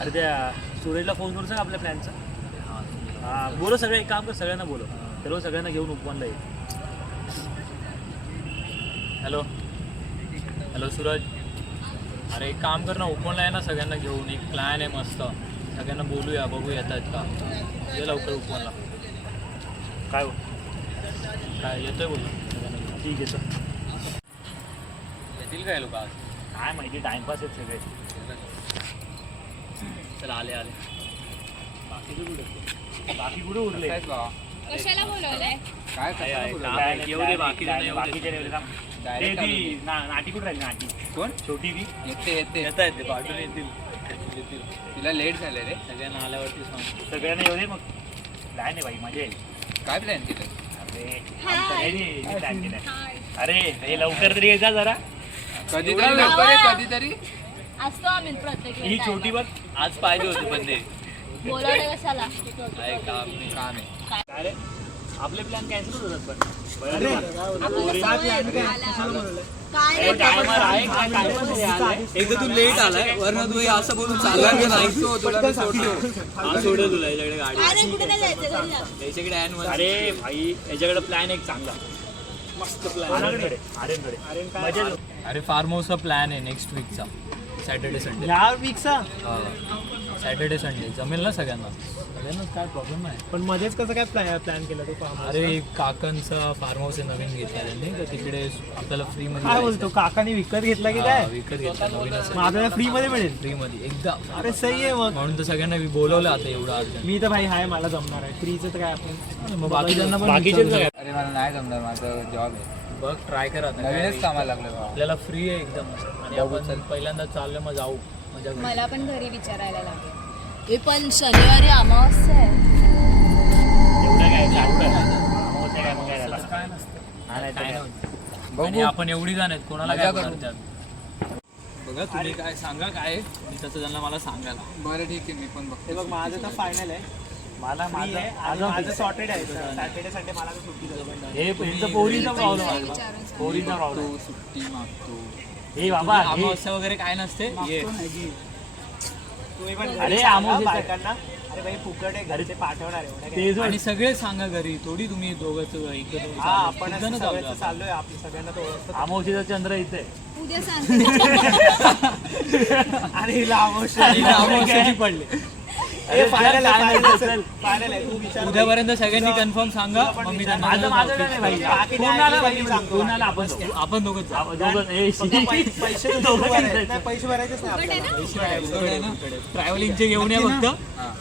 अरे त्या सुरेशला फोन करू सांग आपल्या प्लॅनचा. हां बोलो सगळे, एक काम कर सगळ्यांना बोलो, सर्व सगळ्यांना घेऊन उपवनला येईल. हॅलो हॅलो सूरज, अरे एक काम कर ना, उपवनला आहे ना, सगळ्यांना घेऊन एक प्लॅन आहे मस्त, सगळ्यांना बोलूया, बघू येत आहेत का, ये लवकर उपवनला. काय हो काय येतोय बोलू सगळ्यांना. ठीक आहे सर. येतील काय लोक आज? काय माहिती, टाइमपास आहेत सगळे. चला आले आले. बाकी कुठे उरले? कशाला बोलवलंय? येऊ दे, बाकीचे नाही. नाटी कुठे राहिली? नाटी कोण? छोटी बी येते येता येते, पाठवून येतील. तिला लेट झाले रे, सगळ्यांना आल्यावरती सांग. सगळ्यांना येऊ दे. मग प्लॅन आहे भाई, मजा येईल. काय प्लॅन केलं? अरे प्लॅन केलाय. अरे हे लवकर तरी येजा जरा. कधीतरी असतो आम्ही प्रत्येक ही वेळी छोटी बघ. आज पाहिजे होती पण ते बोलवलं कशाला? काय काम आहे. काय रे, आपले प्लॅन कॅन्सल होतात पण. एकदा तू लेट आलाय, वरना तू असं बोलून चालला नाही. तुला सोडलं तुला याच्याकडे गाडी, याच्याकडे ॲन. अरे भाई याच्याकडे प्लॅन एक चांगला मस्त प्लॅन. अरे फार्म हाऊसचा प्लॅन आहे नेक्स्ट वीकचा, सॅटर्डे संडे. ह्या वीकचा सॅटर्डे संडे जमेल ना सगळ्यांना? सगळ्यांनाच काय प्रॉब्लेम नाही. पण मध्येच कसं काय प्लॅन केला तो? अरे काकांचा फार्म हाऊस आहे नवीन घेतला त्यांनी, तर तिकडे आपल्याला फ्री मध्ये. काय बोलतो, काकाने विकत घेतला की काय? विकत घेतला नवीन, आपल्याला फ्री मध्ये मिळेल? फ्री मध्ये एकदम. अरे सही आहे मग. म्हणून तर सगळ्यांना बोलवलं आता एवढं अर्जंट. मी तर भाई हाय, मला जमणार आहे. फ्रीचं तर काय आपण मग बाकीच्यांना पण अरे मला नाही जमणार, माझा जॉब आहे. बघ ट्राय करा, नवीनच कामाला लागलो. आपल्याला फ्री आहे एकदम. आणि आपण पहिल्यांदा चाललं, मग जाऊ मजा करू. मला पण घरी विचारायला लागेल. हे पण शनिवारी अमावस्या आहे. काय नसतं. आणि आपण एवढी जण आहेत, कोणाला काय करणार त्यात? बघा तुम्ही काय सांगा, काय मी तसं त्यांना मला सांगायला. बरं ठीक आहे, मी पण बघतो. बघ माझं तर फायनल आहे. माझं सॉर्टेड आहे. सॅटर्डे संडे मला हे पोरीचा प्रॉब्लेम आहे. पोरीचा प्रॉब्लेम, सुट्टी मागतो. हे बाबा अमावस्या वगैरे काय नसते. ये अरे बायकांना, अरे भाई फुकट आहे, घरी ते पाठवणार आहे. आणि सगळे सांगा घरी, थोडी तुम्ही दोघंच आपण चाललोय. आपल्या सगळ्यांना तो अमावस्येचा चंद्र इथे उद्या सांग. आणि हिला अमावस्या पडले. फायनल आहे. उद्यापर्यंत सगळ्यांनी कन्फर्म सांगा, मग मी त्यांना आपण दोघंच पैसे भरायचेच नाही. ट्रॅव्हलिंगचे घेऊन या, फक्त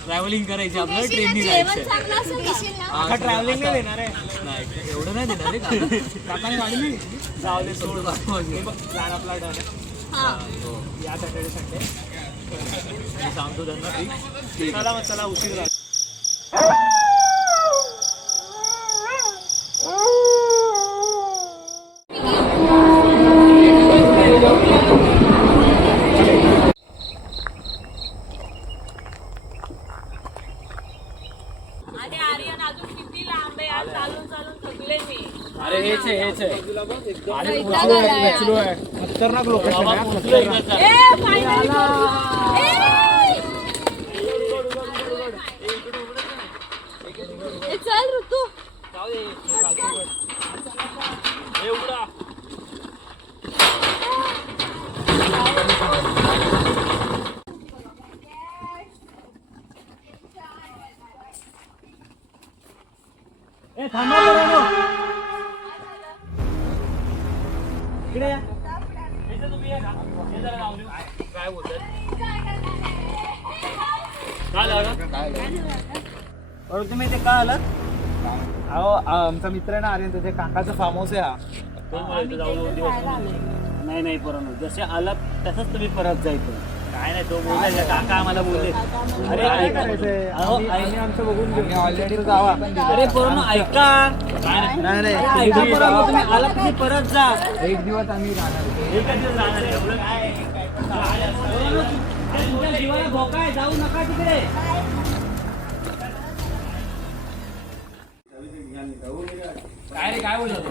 ट्रॅव्हलिंग करायची आपल्याला, ट्रेननी जेवण जायचं. चांगलं असेल येशील ना? ट्रॅव्हलिंग नाही देणार आहे. नाही एवढं नाही देणार रे काकाने गाडी नाही. जाऊ दे, सोड. प्लॅन आपला डन आहे. हा. या सॅटर्डे संडे मी सांगतो त्यांना ठीक. चला मग, चला उशीर झाला. अरे हेच आहे. खतरनाक लोकेशन आहे. चल ऋतू. थांबा इकडे या. काय बोलतात? तुम्ही इथे का आलात? अहो आमचा मित्र आहे ना आर्यन, त्याच्या काकाचा फार्म हाऊस आहे हा. नाही परत जसे आलात तसंच तुम्ही परत जायचं. काय नाही, तो बोलला, काका आम्हाला बोलले. अरे काय करायचंय, आमचं बघून घेऊ. ऑलरेडी जावा. अरे पूर्ण ऐका. नाही तुम्ही आलात तुम्ही परत जा. एक दिवस आम्ही राहणार. एकच दिवस राहणार आहे. एवढं काय तुमच्या जीवाला धोका आहे, जाऊ नका तिकडे. काय रे, काय बोलतो?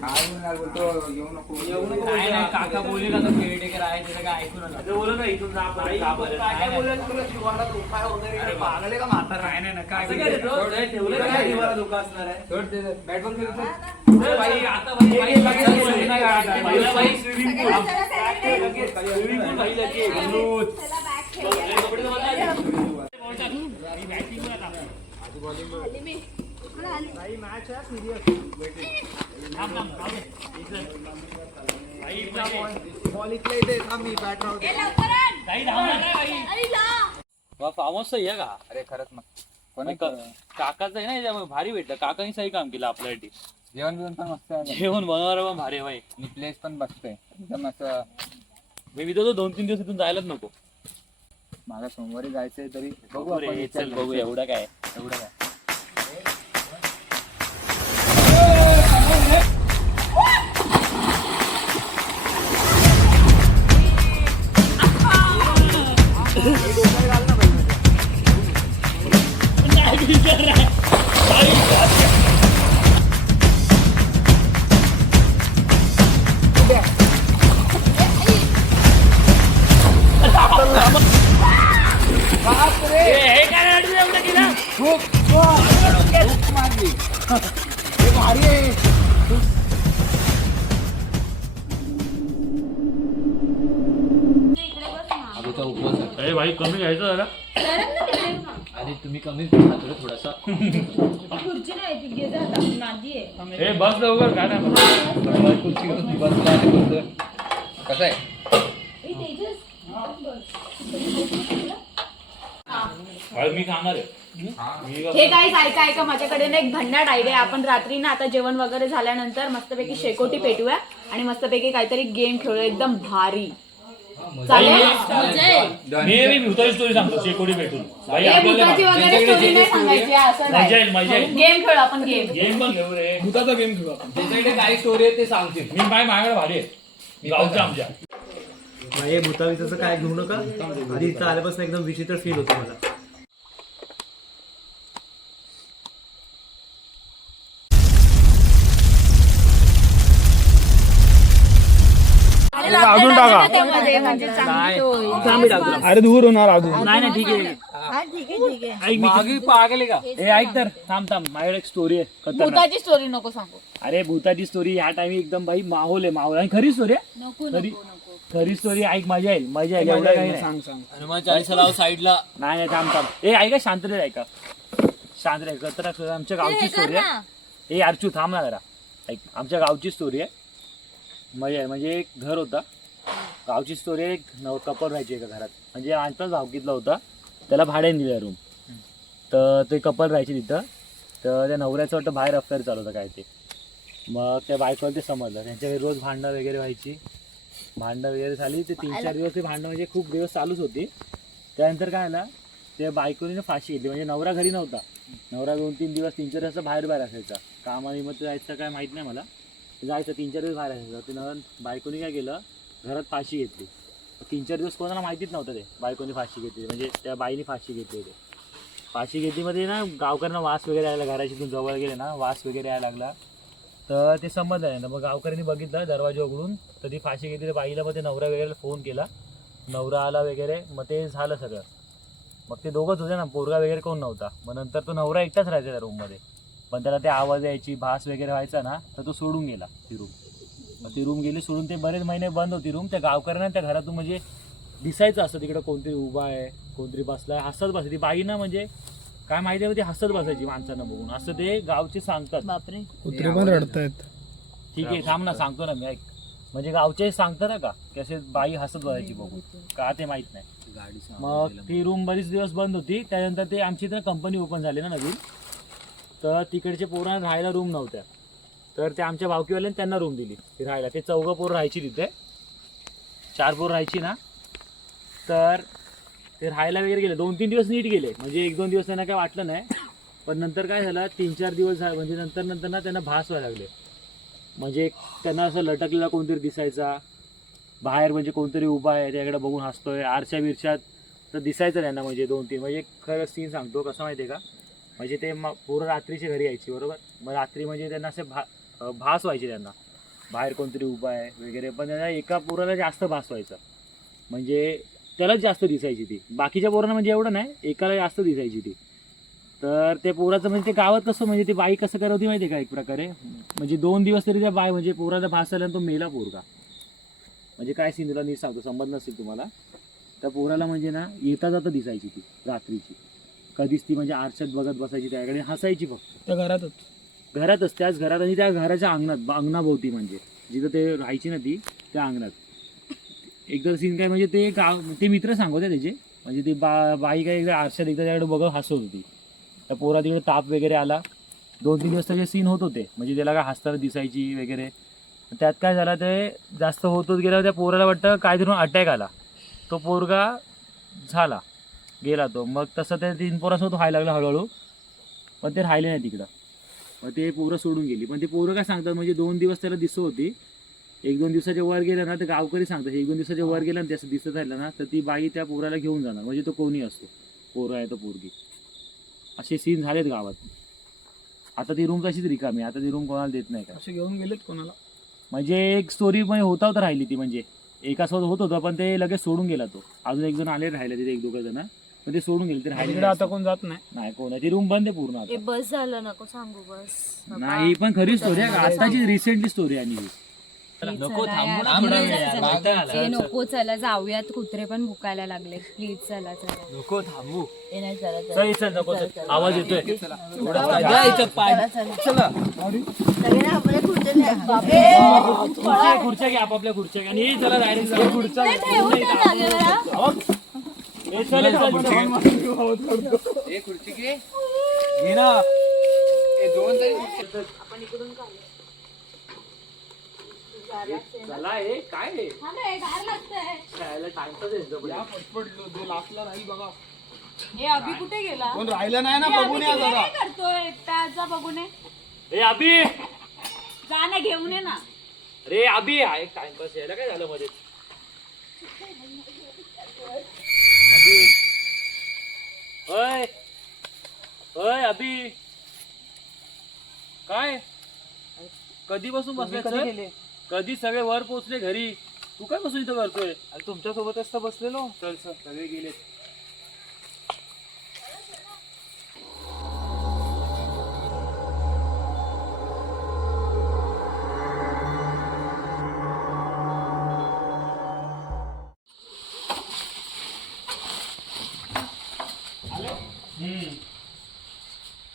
काय बोलणार बोलतो येऊ नको काय नाही काका बोलले का केअरटेकर आहे त्याचं काय ऐकू नका ते बोलू ना इथून जा आपण जा बरं. काय बोलले तुला शिवारात उपाय वगैरे पागले का म्हातारा काय नाही ना काय ठेवलं काय शिवारात धोका असणार आहे सोड ते बॅट बॉल खेळतो बाई आता बाई स्विमिंग पूल फार्म हाऊस आहे का अरे खरंच मग कोणी काकाचं आहे ना याच्यामुळे भारी भेटलं काकाने सही काम केलं आपल्यासाठी जेवण बिवण पण मस्त आहे जेवण बनवायला पण भारी आहे भाई आणि प्लेस पण मस्त आहे एकदम असं मी तो 2-3 दिवस इथून जायलाच नको मला सोमवारी जायचंय तरी बघू बघू रे आपण चल बघू एवढं काय अरे भाई कमी घ्यायचं जरा अरे तुम्ही कमी खातो थोडासा खुर्ची नाही ती घे जा आता, माझी आहे. ए बस लवकर काय नाही खुर्ची घेऊन बसला आणि बोलतोय कसं आहे ए, तेजस, मी खाणार आहे हे गाईस ऐका ऐका माझ्याकडे ना एक भन्नाट आयडिया. आपण रात्री ना आता जेवण वगैरे झाल्यानंतर मस्तपैकी शेकोटी पेटूया आणि मस्तपैकी काहीतरी गेम खेळूया एकदम भारी. चालेल? मी भूताची स्टोरी सांगतो शेकोटी भेटून भाई हे आपल्याला भूताची वगैरे स्टोरी नाही सांगायची, असं मजा येईल मजा येईल गेम खेळू आपण गेम. गेम पण घेऊ रे भूताचा गेम खेळू आपण. त्याच्याकडे काही स्टोरी आहे ते सांगते मी माझ्याकडे भारी आहे गावच्या आमच्या हे भूताविताचं काय घेऊ नका. आधी इथं आल्यापासून एकदम विचित्र फील होतो मला. अजून टाका म्हणजे चांगली होईल. अरे दूर होणार अजून. नाही नाही ठीक आहे ऐक मी पागले का ए ऐक तर थांब माझ्याकडे एक स्टोरी आहे खतरनाक. भूताची स्टोरी नको सांगू. अरे भूताची स्टोरी ह्या टाइमी एकदम भाई माहोल आहे माहोल आणि खरी स्टोरी आहे खरी स्टोरी ऐक मजा येईल एवढं काही नाही. सांग सांग. नाही नाही थांब ए ऐका शांत रे ऐका शांत रे खतरनाक आमच्या गावची स्टोरी आहे ए अर्चू थांब ना जरा ऐक आमच्या गावची स्टोरी आहे मजा आहे म्हणजे एक घर होता गावची स्टोरी आहे. एक कपल राहायची एका घरात म्हणजे आमचाच भावकीतला होता त्याला भाड्याने दिलं रूम तर ते कपल राहायचे तिथं तर त्या नवऱ्याचं वाटतं बाहेर अफेअर चालू होतं काय ते मग त्या बायकोला ते समजलं त्यांच्या घरी रोज भांडणं वगैरे व्हायची भांडणं वगैरे झाली ते 3-4 दिवस ते भांडणं म्हणजे खूप दिवस चालूच होती. त्यानंतर काय झालं त्या बायकोने फाशी घेतली म्हणजे नवरा घरी नव्हता नवरा 2-3 दिवस 3-4 दिवस बाहेर असायचा कामानिमित्त जायचं काय माहीत नाही मला जायचं 3-4 दिवस बाहेर असायचं ते बायकोने काय केलं घरात फाशी घेतली 3-4 दिवस कोणाला माहितीच नव्हतं ते बायकोने फाशी घेतली म्हणजे त्या बाईने फाशी घेतली होती फाशी घेतलीमध्ये ना गावकऱ्यांना वास वगैरे यायला घराची जवळ गेले ना वास वगैरे यायला लागला तर ते समजलं नाही ना मग गावकऱ्यांनी बघितलं दरवाजा उघडून तर ती फाशी घेतली बाईला मग ते नवरा वगैरे फोन केला नवरा आला वगैरे मग ते झालं सगळं मग ते दोघंच होते ना पोरगा वगैरे कोण नव्हता मग नंतर तो नवरा एकटाच राहायचा त्या रूममध्ये पण त्याला ते आवाज यायची भास वगैरे व्हायचा ना तर तो सोडून गेला ती रूम मग ती रूम गेली सोडून ते बरेच महिने बंद होती रूम त्या गावकऱ्यांना त्या घरातून म्हणजे दिसायचं असतं तिकडं कोणतरी उभा आहे कोणतरी बसला हसत बसायची ती बाई ना म्हणजे काय माहिती आहे ती हसत बसायची माणसांना बघून असं ते गावचे सांगतात. बापरे कुत्रे पण रडतायत. ठीक आहे थांब ना सांगतो ना मी ऐक म्हणजे गावचे सांगतात ना का की असे बाई हसत बसायची बघून का ते माहित नाही. मग ती रूम बरीच दिवस बंद होती त्यानंतर ते आमची इथं कंपनी ओपन झाली ना नवीन तर तिकडचे पोरांना राहायला रूम नव्हत्या तर ते आमच्या भावकीवाल्याने त्यांना रूम दिली ती राहायला ते 4 पोरं राहायची तिथे 4 पोरं राहायची ना तर ते राहायला वगैरे गेले 2-3 दिवस नीट गेले म्हणजे 1-2 दिवस त्यांना काय वाटलं नाही पण नंतर काय झालं 3-4 दिवस झाले म्हणजे नंतर ना त्यांना भास व्हायला लागले म्हणजे त्यांना असं लटकलेला कोणतरी दिसायचा बाहेर म्हणजे कोणतरी उभा आहे त्याकडे बघून हसतोय आरशा बिरशात तर दिसायचं त्यांना म्हणजे 2-3 म्हणजे खरं सीन सांगतो कसं माहिती आहे का म्हणजे ते पोरं रात्रीच्या घरी यायची बरोबर मग रात्री म्हणजे त्यांना असे भास व्हायची त्यांना, बाहेर कोणतरी उभा आहे वगैरे, पण त्यांना एका पोराला जास्त भास व्हायचा, म्हणजे त्यालाच जास्त दिसायची ती, बाकीच्या पोरांना म्हणजे एवढं नाही, एकाला जास्त दिसायची ती. तर ते पोराचं म्हणजे ते गावात कसं म्हणजे ती बाई कसं करत होती माहिती आहे का, एक प्रकारे म्हणजे 2 दिवस तरी त्या बाई म्हणजे पोराला भास आल्यानं तो मेला पोरगा. म्हणजे काय सीनला नीट सांगतो, संबंध नसेल तुम्हाला, त्या पोराला म्हणजे ना येता जाता दिसायची ती रात्रीची, कधीच ती म्हणजे आरशात बघत बसायची, त्याकडे हसायची फक्त त्या घरातच त्याच घरात, आणि त्या घराच्या अंगणाभोवती म्हणजे जिथं ते राहायची ना ती, त्या अंगणात. एकदा सीन काय म्हणजे ते मित्र सांगत आहे त्याचे, म्हणजे ती बाई काय एकदा आरशात एकदा त्याकडे बघत हसत होती. त्या पोरा तिकडे ताप वगैरे आला, 2-3 दिवस त्याचे सीन होत होते, म्हणजे त्याला काय हसताना दिसायची वगैरे. त्यात काय झालं, ते जास्त होत गेल्यावर त्या पोराला वाटतं काय तरी अटॅक आला, तो पोरगा झाला गेला तो. मग तसं ते 3 पोरासोबत व्हायला लागलं हळूहळू, पण ते राहिले नाही तिकडं, मग ते पोरं सोडून गेली. पण ते पोरं काय सांगतात म्हणजे 2 दिवस त्याला दिसत होती, 1-2 दिवसाच्या वर गेलं ना, तर गावकरी सांगतात 1-2 दिवसाच्या वर गेला ना त्याचं दिसत राहिलं ना, तर ती बाई त्या पोराला घेऊन जाणार, म्हणजे तो कोणी असतो, पोरं आहे तो पोरगी. असे सीन झालेत गावात. आता ती रूम तशीच रिकामी, आता ती रूम कोणाला देत नाही का, असे घेऊन गेलेत कोणाला. म्हणजे एक स्टोरी पण होता राहिली ती, म्हणजे एकासोबत होत होतं, पण ते लगेच सोडून गेला तो. अजून 1 जण आले राहिले तिथे, 1-2 जण, पण ते सोडून गेले, ते राहिले आता कोण जात नाही. नाही कोण, ती रूम बंद आहे पूर्ण आता. बस झालं, नको सांगू बस. नाही पण खरी स्टोरी आहे, आताची रिसेंटली स्टोरी आणि ही. नको थांबू ना थोडा वेळ यार, वैताग आला. हे नको, चला जाऊयात, कुत्रे पण भुकायला लागले, प्लीज चला चला. नको थांबू, चल चल नको चल. आवाज येतोय, खुर्च्या घ्या, आपापल्या खुर्च्या घ्या, आणि चला डायरेक्ट खुर्च्या ए खुर्ची घे घे ना. ए 2 तरी चला हे काय हे? खायला टाइमपास आहे यांचा पुढे. हे अभि कुठे गेला? कोण राहिलं नाही ना, बघून या जरा. काय करतोय एकटाचा, बघून ये. ए अभि, जा ना, घेऊन ये ना. रे अभि, हा एक टाइमपास यायला काय झालं मध्ये? अय अय अभि, काय कधीपासून बसले? कधी सगळे वर पोहोचले घरी, तू काय बसून इथं करतोय? तुमच्या सोबतच तर बसलेलो. चल चल, सगळे गेले.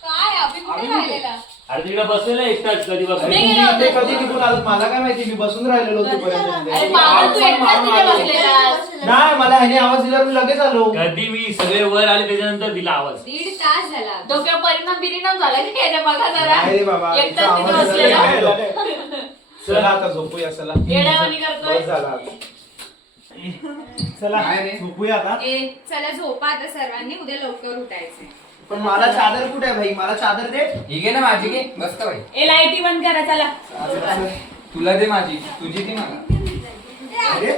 काय अभि कुठे राहिलेला? अरे तिकडे बसलेला एकटाच, कधी बसले? कधी निघून आलो मला काय माहिती, मी बसून राहिलेलो होतो पर्यंत. अरे पागल, तू एकटाच तिथे बसलेलास. नाही, मला ह्याने आवाज दिला, मी लगेच आलो. कधी मी सगळे वर आले त्याच्यानंतर दिला आवाज. 1.5 तास झाला. डोक्यावर परिणाम झाला की त्याच्या बघा जरा. नाही रे बाबा, एकटाच तिथे आवाज बसलेला. दिला. चला आता झोपूया, चला. येड्यावानी करतोय. बस झाला. चला झोपूया आता. चला झोपा आता सर्वांनी, उद्या लवकर उठायचंय. पण मला चादर कुठे आहे भाई, मला चादर दे. ही घे ना माझी, घे मस्त बाई. ए लाईटी बंद करा, चला. तुला दे माझी, तुझी ती मला. अरे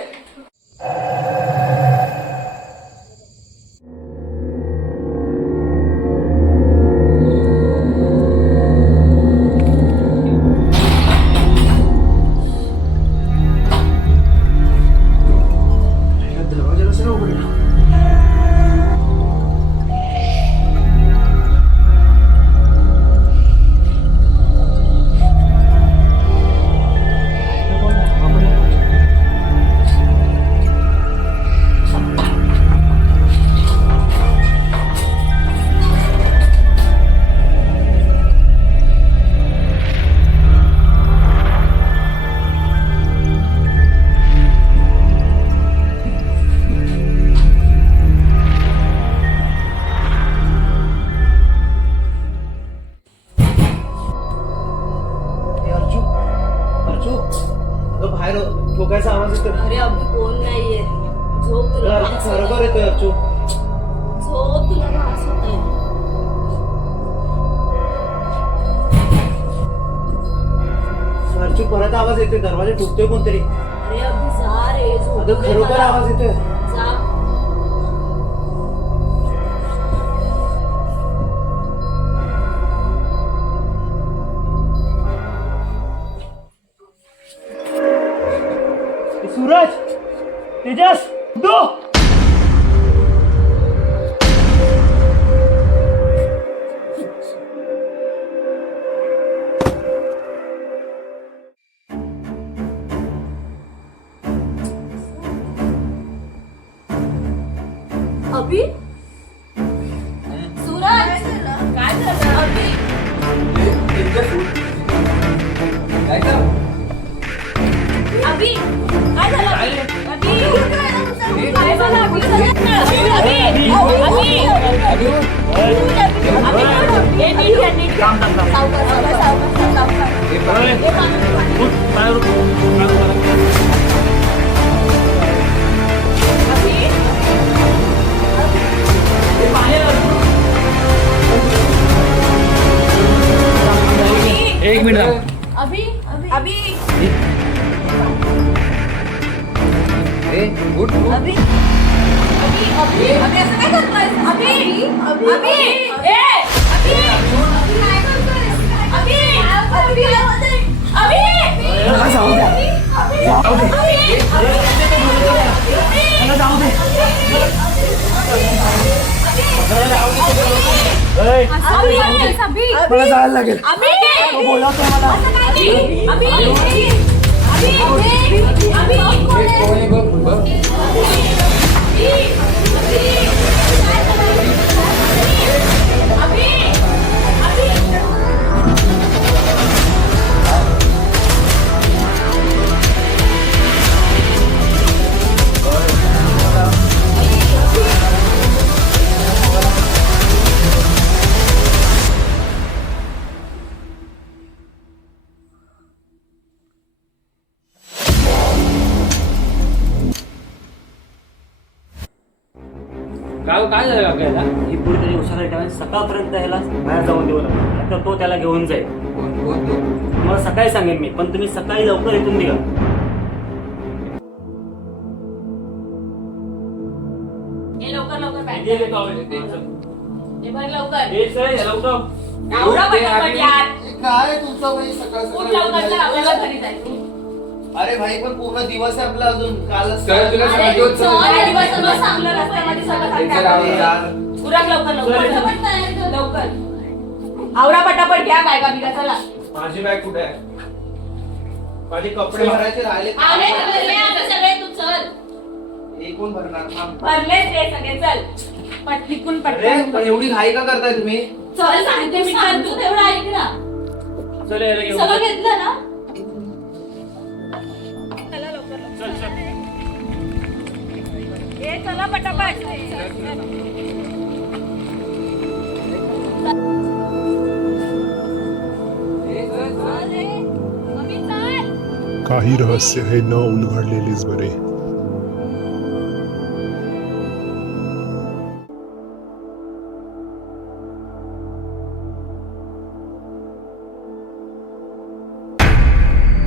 दरवाजा कसा उघडला? बाहेर ठोकायचा आवाज येतो. अरे अभि कोण नाहीये, झोप, तुला भास होतोय. बरोबर येतोय अर्चू. झोप, तुला भास होतोय. अर्चू परत आवाज येतोय, दरवाजा ठोकतोय कोणतरी. अरे अभि जा रे, झोप अगं दे खरोखर मला. आवाज येतोय. जा. तेजस दो अभि सूरज काय झालं अभि अभि काय झालं अभि काय झालं अभि काम काम काम एक मिनिट अभि अभि उठ अभि अभि अभि अभि असं काय करतोय अभि अभि ए अभि अभि काय करतोय अभि अभि अभि जाऊ द्या जाऊ दे मला जायला लागेल बोलावतो मला काय झालं आपल्याला ही पुढे त्याची उशाला ठेवा सकाळपर्यंत ह्याला बाहेर जाऊन देऊ नका तर तो त्याला घेऊन जाईल मला सकाळी सांगेन मी पण तुम्ही सकाळी लवकर इथून निघा लवकर लवकर बॅग ये ले हे बघ लवकर ए चल लवकर आवरा पटापट यार काय तुमचं भाई सकाळ उठ लवकर चल आपल्याला घरी जायचं अरे भाई पण पूर्ण दिवस आहे आपला अजून कालच चल, तुला अरे सांगितलं चल, होतं. या दिवस सगळं सांगलं रस्त्यामध्ये सगळं चल, सांगतात. यार उरक लवकर लवकर लवकर आवरा पटापट घ्या बॅगा बिगा चला माझी बॅग कुठे आहे माझे कपडे भरायचे राहिले आले तर भरले आता सगळे तू चल एकूण भरणार थांब. भरलेच रे सगळे चल पटकन अरे पटकन पण एवढी घाई का करताय तुम्ही चल सांगते मी चल तू तेवढं ऐक ना चल याला घेऊन सगळं घेतलं ना चला पटापट काही रहस्य हे न उलगडलेलेच बरे.